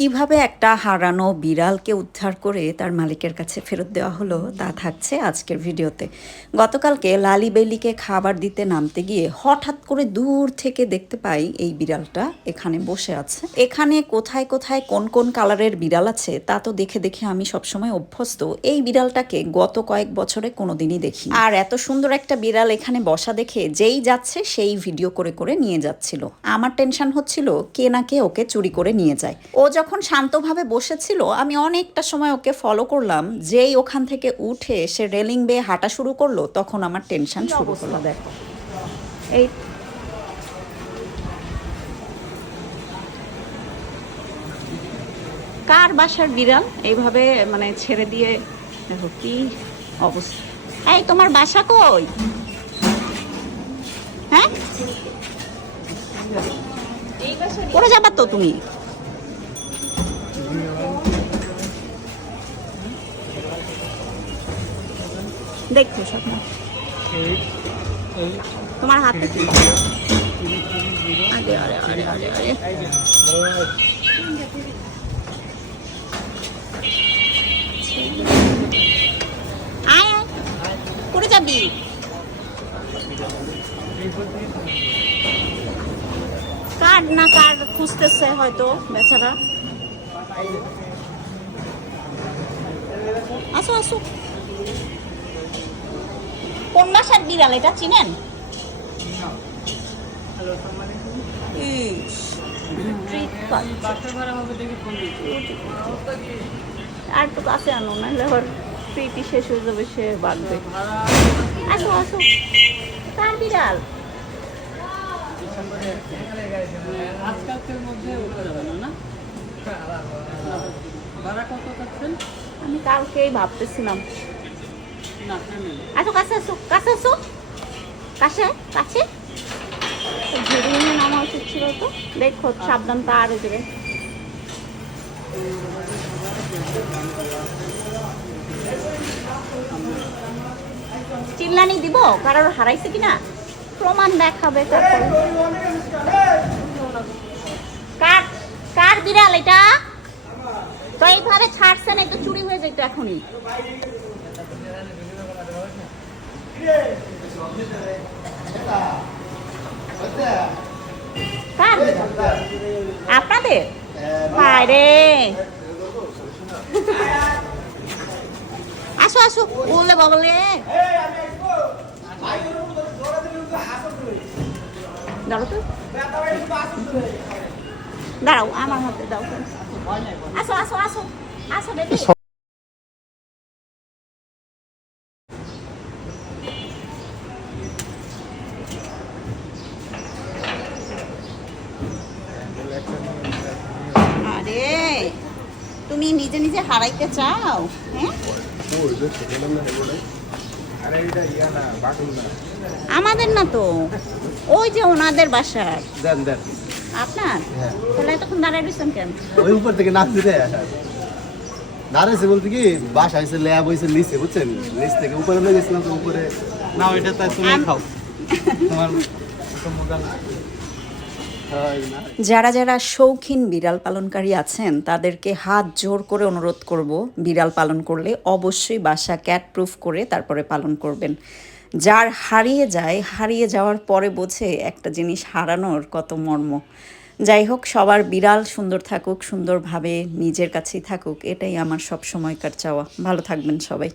কীভাবে একটা হারানো বিড়ালকে উদ্ধার করে তার মালিকের কাছে ফেরত দেওয়া হলো তা থাকছে আজকের ভিডিওতে। গতকালকে লালি বেলিকে খাবার দিতে নামতে গিয়ে হঠাৎ করে দূর থেকে দেখতে পাই এই বিড়ালটা এখানে বসে আছে। এখানে কোথায় কোথায় কোন কোন কালারের বিড়াল আছে তা তো দেখে দেখে আমি সবসময় অভ্যস্ত। এই বিড়ালটাকে গত কয়েক বছরে কোনোদিনই দেখি আর এত সুন্দর একটা বিড়াল এখানে বসা দেখে যেই যাচ্ছে সেই ভিডিও করে করে নিয়ে যাচ্ছিল। আমার টেনশন হচ্ছিল কে না কে ওকে চুরি করে নিয়ে যায়। ও যখন শান্তভাবে বসেছিল আমি অনেকটা সময় ওকে ফলো করলাম। যেই ওখান থেকে উঠে সে রেলিং বেয়ে হাঁটা শুরু করল তখন আমার টেনশন শুরু হলো। দেখো। এই কার বাসার বিড়াল? এইভাবে মানে ছেড়ে দিয়ে দেখো কি অবস্থা। এই তোমার বাসা কই? হ্যাঁ? পড়ে যাবার তো তুমি? দেখছ স্বপ্ন তোমার হাতে কি? করে যাবি? কার না কার খুঁজতেছে হয়তো বেচারা? আসো আসো। কোন বাসার বিড়াল এটা চিনেন? আর একটু কাছে আনো নাহলে আবার ট্রিটই শেষ হয়ে যাবে সে বাঁধবে আসো আসো। কার বিড়াল? আজকালকের মধ্যে উঠে যাবে না, পাচ্ছেন আমি কালকেই ভাবতেছিলাম। আসো কাছে কাছে কাছে কাছে নামা উচিত ছিল তো দেখো সাবধান চিল্লানি দিব কারোর হারাইছে কিনা প্রমাণ দেখাবে কার কার বিড়াল এটা? তো এইভাবে ছাড়ছে না তো চুরি হয়ে যেত এখনই। কার বিড়াল? আপনাদের হায় রে আসো আসো বললে বগলে দাঁড়াও তো দাঁড়াও আমার হাতে দাও আসো আসো আসো আসো বেবি আরে তুমি নিজে নিজে হারাইতে চাও হ্যাঁ? আমাদের না তো ওই যে ওনাদের বাসার। আপনার? হ্যাঁ। তাহলে এতক্ষণ দাঁড়ায় রয়েছেন কেন? ওই উপর থেকে নাচতে দেয় দাঁড়াইছে বলতে কি বাসা হয়েছে ল্যাব হয়েছে নিচে বুঝছেন? নিচ থেকে উপরে নিয়ে গেছিলাম তো উপরে। না ওইটা তাই তুমি খাও। তোমার যারা যারা শৌখিন বিড়াল পালনকারী আছেন, তাদেরকে হাত জোর করে অনুরোধ করব, বিড়াল পালন করলে অবশ্যই বাসা ক্যাট প্রুফ করে তারপরে পালন করবেন। যার হারিয়ে যায়, হারিয়ে যাওয়ার পরে বোঝে একটা জিনিস হারানোর কত মর্ম। যাই হোক, সবার বিড়াল সুন্দর থাকুক, সুন্দরভাবে নিজের কাছেই থাকুক, এটাই আমার সব সময়কার চাওয়া। ভালো থাকবেন সবাই।